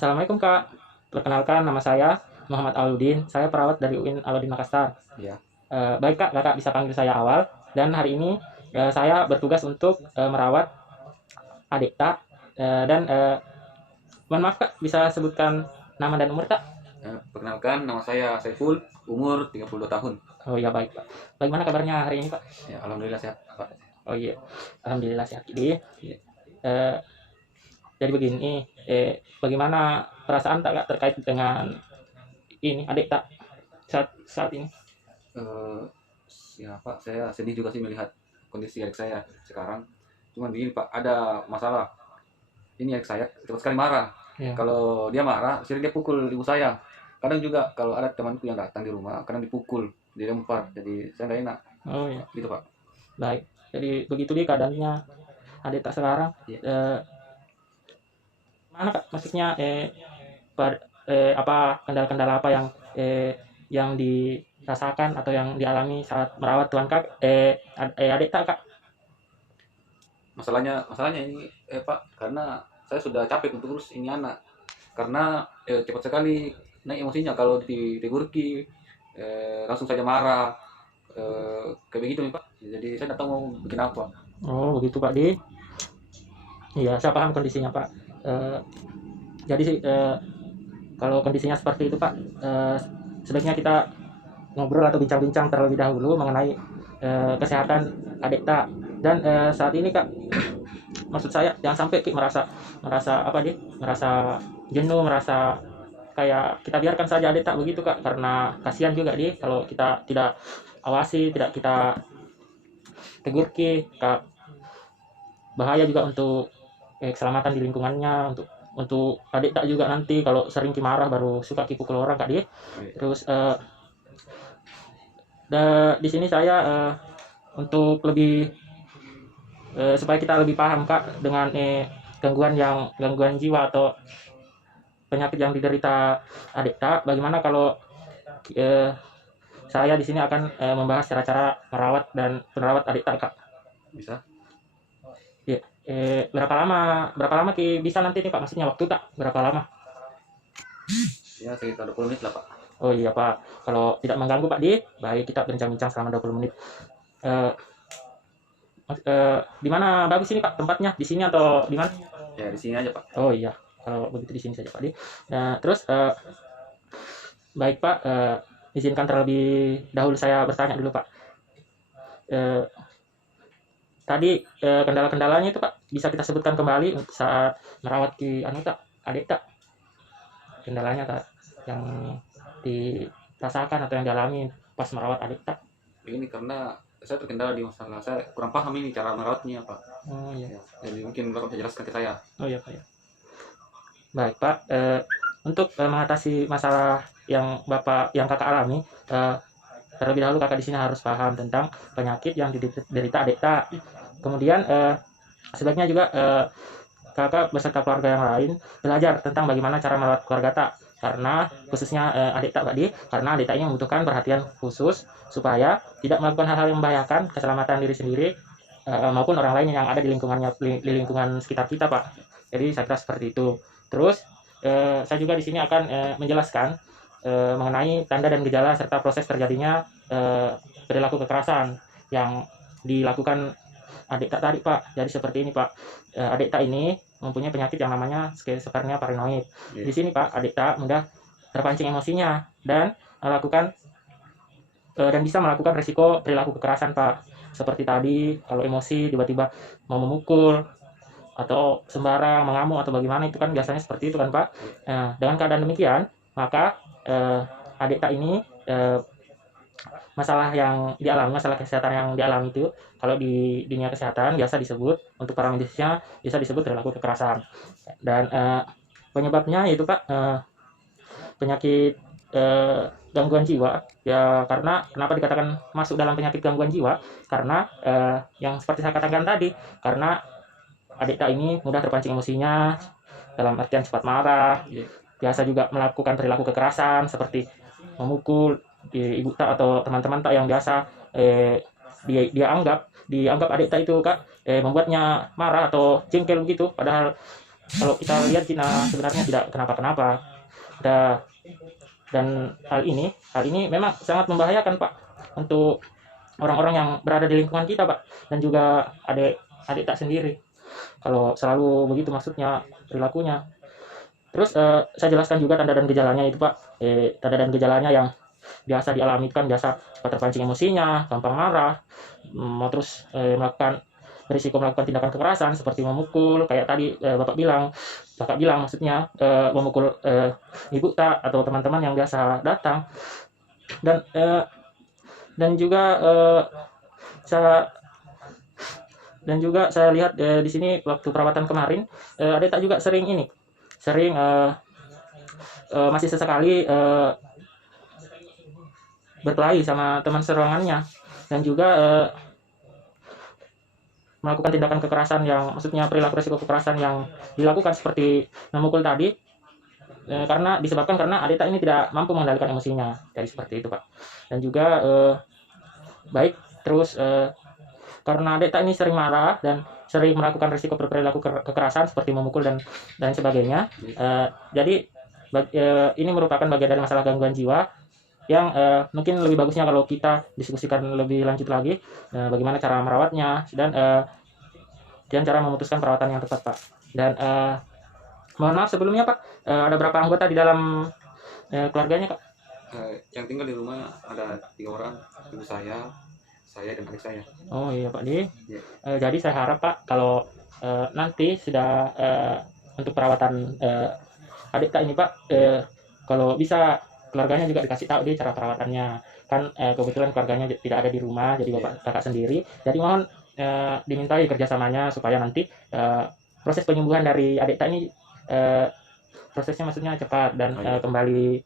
Assalamualaikum Kak, perkenalkan nama saya Muhammad Aludin, saya perawat dari UIN Alauddin Makassar. Iya. Baik Kak, Kakak bisa panggil saya Awal, dan hari ini saya bertugas untuk merawat adik Tak, dan mohon maaf Kak, bisa sebutkan nama dan umur Tak? Perkenalkan, nama saya Saiful, umur 32 tahun. Oh iya baik Pak, bagaimana kabarnya hari ini Pak? Ya, alhamdulillah sehat, Pak. Oh iya, Alhamdulillah sehat. Jadi, Iya. eh, jadi begini, bagaimana perasaan Tak Kak terkait dengan ini adik Tak saat ini? Eh, ya Pak, saya sedih juga sih melihat kondisi adik saya sekarang. Cuman begini Pak, ada masalah. Ini adik saya cepat sekali marah. Ya. Kalau dia marah, sering dia pukul ibu saya. Kadang juga kalau ada temanku yang datang di rumah, kadang dipukul, dilempar. Jadi saya nggak enak, Oh iya. gitu Pak. Baik, jadi begitu dia keadaannya adik Tak sekarang. Iya. Mana Kak? Maksudnya apa kendala-kendala apa yang dirasakan atau yang dialami saat merawat tuan Kak adik Tak Kak? Masalahnya ini Pak, karena saya sudah capek untuk urus ini anak. Karena cepat sekali naik emosinya kalau ditegurki, langsung saja marah, kayak begitu nih Pak. Jadi saya tidak tahu mau bikin apa. Oh begitu Pak Di. Iya saya paham kondisinya Pak. Jadi sih kalau kondisinya seperti itu Pak, sebaiknya kita ngobrol atau bincang-bincang terlebih dahulu mengenai kesehatan adik Tak. Dan saat ini Kak, maksud saya jangan sampai Ki merasa apa Di, merasa jenuh, merasa kayak kita biarkan saja adik Tak begitu Kak, karena kasihan juga Di kalau kita tidak awasi, tidak kita tegur Ki Kak, bahaya juga untuk keselamatan di lingkungannya, untuk adik Tak juga nanti kalau sering Ki marah baru suka Ki pukul orang Kak Di. Terus di sini saya untuk lebih supaya kita lebih paham Kak dengan gangguan jiwa atau penyakit yang diderita adik Tak. Bagaimana kalau saya di sini akan membahas cara-cara merawat dan perawat adik Tak Kak. Bisa? Ya, berapa lama Ki bisa nanti nih Pak? Maksudnya waktu Tak berapa lama? Ya sekitar 20 menit lah Pak. Oh iya Pak, kalau tidak mengganggu Pak Di, baik kita bincang-bincang selama 20 menit. Di mana bagus ini Pak tempatnya? Di sini atau di mana? Ya di sini aja Pak. Oh iya, kalau begitu di sini saja Pak Di. Nah, terus baik Pak, izinkan terlebih dahulu saya bertanya dulu Pak. Tadi kendala-kendalanya itu Pak bisa kita sebutkan kembali saat merawat di adik Tak. Kendalanya Tak yang dirasakan atau yang dialami pas merawat adik Tak. Ini karena saya terkendala di masalah, saya kurang paham ini cara merawatnya Pak. Oh iya. Ya, jadi mungkin Bapak bisa jelaskan ke saya. Oh iya Pak ya. Baik Pak, untuk mengatasi masalah yang Kakak alami, terlebih dahulu Kakak di sini harus paham tentang penyakit yang diderita adik Tak. Kemudian sebaiknya juga Kakak beserta keluarga yang lain belajar tentang bagaimana cara merawat keluarga Tak, karena khususnya adik Tak tadi, karena adik Tak ini membutuhkan perhatian khusus supaya tidak melakukan hal-hal yang membahayakan keselamatan diri sendiri maupun orang lain yang ada di lingkungan sekitar kita Pak. Jadi saya kira seperti itu. Terus saya juga di sini akan menjelaskan mengenai tanda dan gejala serta proses terjadinya perilaku kekerasan yang dilakukan adik Tak tadi Pak. Jadi seperti ini Pak, adik Tak ini mempunyai penyakit yang namanya skizofrenia paranoid. Di sini Pak, adik Tak mudah terpancing emosinya dan bisa melakukan risiko perilaku kekerasan Pak. Seperti tadi, kalau emosi tiba-tiba mau memukul atau sembarang mengamuk atau bagaimana, itu kan biasanya seperti itu kan Pak. Dengan keadaan demikian, maka adik Tak ini masalah kesehatan yang dialami itu, kalau di dunia kesehatan biasa disebut, untuk para medisnya bisa disebut perilaku kekerasan. Dan penyebabnya itu Pak penyakit gangguan jiwa ya. Karena kenapa dikatakan masuk dalam penyakit gangguan jiwa, karena yang seperti saya katakan tadi, karena adik Tak ini mudah terpancing emosinya dalam artian cepat marah, biasa juga melakukan perilaku kekerasan seperti memukul ibu Tak atau teman-teman Tak yang biasa dianggap adik Tak itu Kak membuatnya marah atau jengkel begitu, padahal kalau kita lihat Cina sebenarnya tidak kenapa-kenapa. Dan hal ini memang sangat membahayakan Pak untuk orang-orang yang berada di lingkungan kita Pak, dan juga adik tak sendiri kalau selalu begitu maksudnya perilakunya. Terus saya jelaskan juga tanda dan gejalanya itu Pak. Tanda dan gejalanya yang biasa dialami kan biasa cepat terpancing emosinya, gampang marah, terus berisiko melakukan tindakan kekerasan seperti memukul, kayak tadi kakak bilang maksudnya memukul ibu tak atau teman-teman yang biasa datang. Dan juga saya lihat di sini waktu perawatan kemarin adik tak juga sering masih sesekali berkelahi sama teman seruangannya, dan juga melakukan tindakan kekerasan yang maksudnya perilaku resiko kekerasan yang dilakukan seperti memukul tadi, disebabkan karena adik tak ini tidak mampu mengendalikan emosinya, jadi seperti itu Pak. Dan juga karena adik tak ini sering marah dan sering melakukan risiko perilaku kekerasan seperti memukul dan sebagainya, jadi ini merupakan bagian dari masalah gangguan jiwa yang mungkin lebih bagusnya kalau kita diskusikan lebih lanjut lagi bagaimana cara merawatnya dan cara memutuskan perawatan yang tepat Pak. Dan mohon maaf sebelumnya Pak, ada berapa anggota di dalam keluarganya Kak? Yang tinggal di rumah ada 3 orang, ibu saya dan adik saya. Oh iya Pak Di. Ya. Jadi saya harap Pak kalau nanti sudah untuk perawatan adik tak ini Pak, kalau bisa keluarganya juga dikasih tahu cara perawatannya. Kan kebetulan keluarganya tidak ada di rumah, jadi Bapak kakak sendiri. Jadi mohon dimintai kerjasamanya supaya nanti proses penyembuhan dari adik tak ini prosesnya maksudnya cepat dan kembali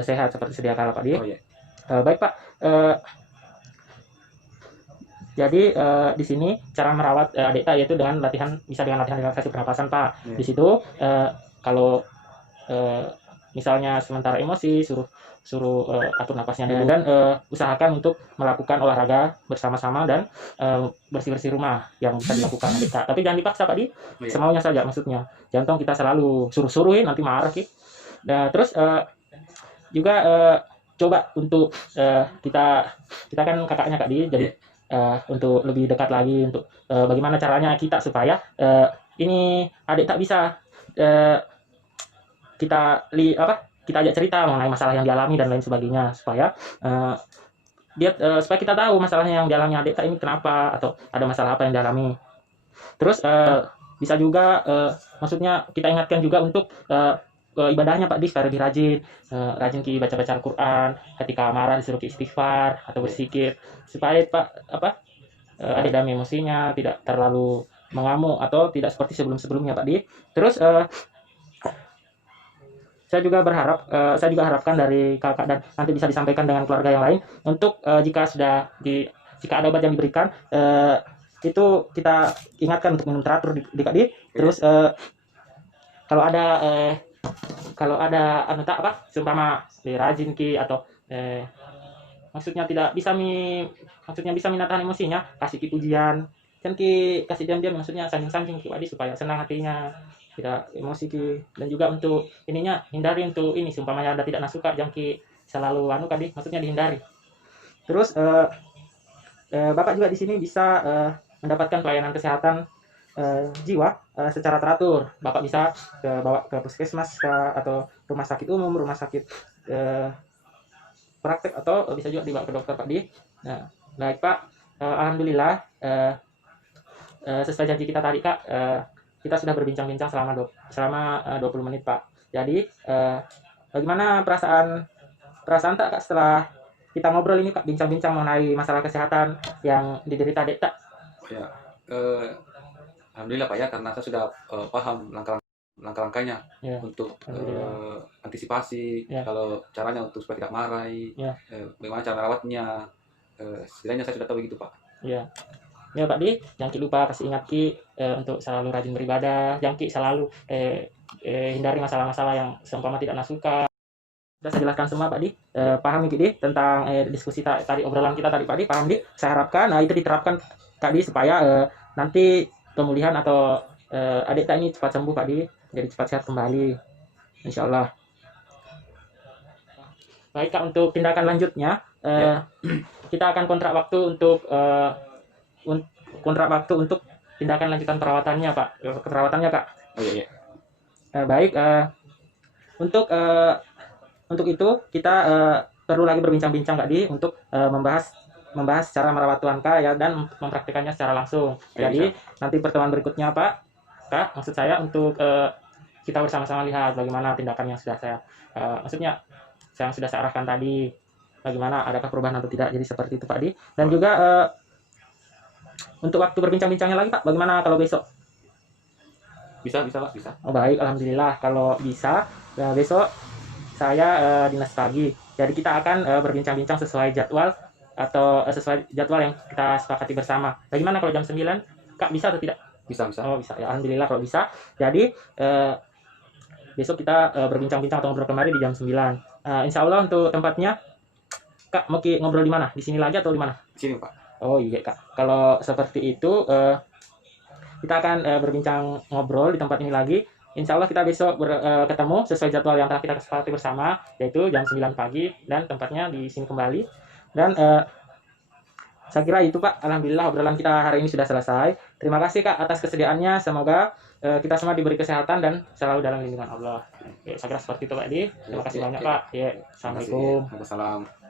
sehat seperti sedia kala Pak Di. Oh, iya. Baik Pak. Jadi di sini cara merawat adik tak yaitu dengan latihan relaksasi pernapasan Pak. Yeah. Di situ kalau misalnya sementara emosi suruh atur napasnya dulu, dan usahakan untuk melakukan olahraga bersama-sama dan bersih-bersih rumah yang bisa dilakukan adik tak. Tapi jangan dipaksa Pak Di, semaunya saja maksudnya. Jangan kita selalu suruh-suruhin, nanti marah Ki. Nah, terus juga coba untuk kita kan kakaknya Kak Di, jadi untuk lebih dekat lagi untuk bagaimana caranya kita supaya ini adik tak bisa kita ajak cerita mengenai masalah yang dialami dan lain sebagainya, supaya supaya kita tahu masalahnya yang dialami adik tak ini kenapa, atau ada masalah apa yang dialami. Terus bisa juga maksudnya kita ingatkan juga untuk ibadahnya Pak Di supaya lebih rajin Ki baca Al-Quran, ketika marah disuruh Ki istighfar atau berzikir, supaya adik dalam emosinya tidak terlalu mengamuk atau tidak seperti sebelumnya Pak Di. Terus saya juga harapkan dari kakak dan nanti bisa disampaikan dengan keluarga yang lain untuk jika ada obat yang diberikan itu kita ingatkan untuk minum teratur di Kak Di. Terus kalau ada seumpama rajin Ki atau maksudnya bisa menahan emosinya, kasih Ki pujian, kan Ki kasih diam-diam maksudnya sanjung-sanjung Ki Pak Di supaya senang hatinya, tidak emosi Ki. Dan juga untuk hindari untuk seumpamanya Anda tidak suka, jangan Ki selalu Kak Di, maksudnya dihindari. Terus Bapak juga di sini bisa mendapatkan pelayanan kesehatan jiwa secara teratur. Bapak bisa bawa ke puskesmas atau rumah sakit umum, rumah sakit praktek, atau bisa juga dibawa ke dokter Pak Di. Nah, baik Pak, alhamdulillah sesuai janji kita tadi Kak, kita sudah berbincang-bincang selama 20 menit Pak. Jadi bagaimana perasaan tak Kak setelah kita ngobrol ini Kak, bincang-bincang mengenai masalah kesehatan yang diderita adik tak? Ya, alhamdulillah Pak ya, karena saya sudah paham langkah-langkahnya untuk antisipasi, kalau caranya untuk supaya tidak marah, bagaimana cara merawatnya, setidaknya saya sudah tahu begitu Pak. Ya Pak Di, jangan lupa kasih ingat Ki untuk selalu rajin beribadah, jangan Ki selalu hindari masalah-masalah yang seumpama tidak suka. Sudah saya jelaskan semua Pak Di, paham Ki Di tentang diskusi tadi, obrolan kita tadi Pak Di, paham Di. Saya harapkan itu diterapkan Kak Di supaya nanti pemulihan atau adik tak ini cepat sembuh Kak Di. jadi cepat sehat kembali, insya Allah. Baik Kak, untuk tindakan lanjutnya kita akan kontrak waktu untuk tindakan lanjutan perawatannya Pak, Kak. Oh iya. Baik, untuk itu kita perlu lagi berbincang-bincang Kak Di untuk membahas cara merawat Tuanka ya, dan mempraktikannya secara langsung. Jadi nanti pertemuan berikutnya Pak Kak, maksud saya untuk kita bersama-sama lihat bagaimana tindakan yang sudah saya arahkan tadi, bagaimana adakah perubahan atau tidak. Jadi seperti itu Pak Di. Dan juga untuk waktu berbincang-bincangnya lagi Pak, bagaimana kalau besok? Bisa Pak, bisa. Oh baik, alhamdulillah kalau bisa. Ya, besok saya dinas pagi. Jadi kita akan berbincang-bincang sesuai jadwal yang kita sepakati bersama. Bagaimana kalau jam 9? Kak, bisa atau tidak? Bisa. Oh bisa, ya alhamdulillah kalau bisa. Jadi besok kita berbincang-bincang atau ngobrol kembali di jam 9. Insya Allah untuk tempatnya, Kak mau ngobrol di mana? Di sini lagi atau di mana? Di sini Pak. Oh iya Kak, kalau seperti itu kita akan berbincang ngobrol di tempat ini lagi. Insya Allah kita besok ketemu sesuai jadwal yang telah kita sepakati bersama, yaitu jam 9 pagi dan tempatnya di sini kembali. Dan saya kira itu Pak, alhamdulillah obrolan kita hari ini sudah selesai. Terima kasih Kak atas kesediaannya, semoga kita semua diberi kesehatan dan selalu dalam lindungan Allah. Ya, saya kira seperti itu Pak Di. Terima kasih banyak Pak. Ya, assalamualaikum. Waalaikumsalam.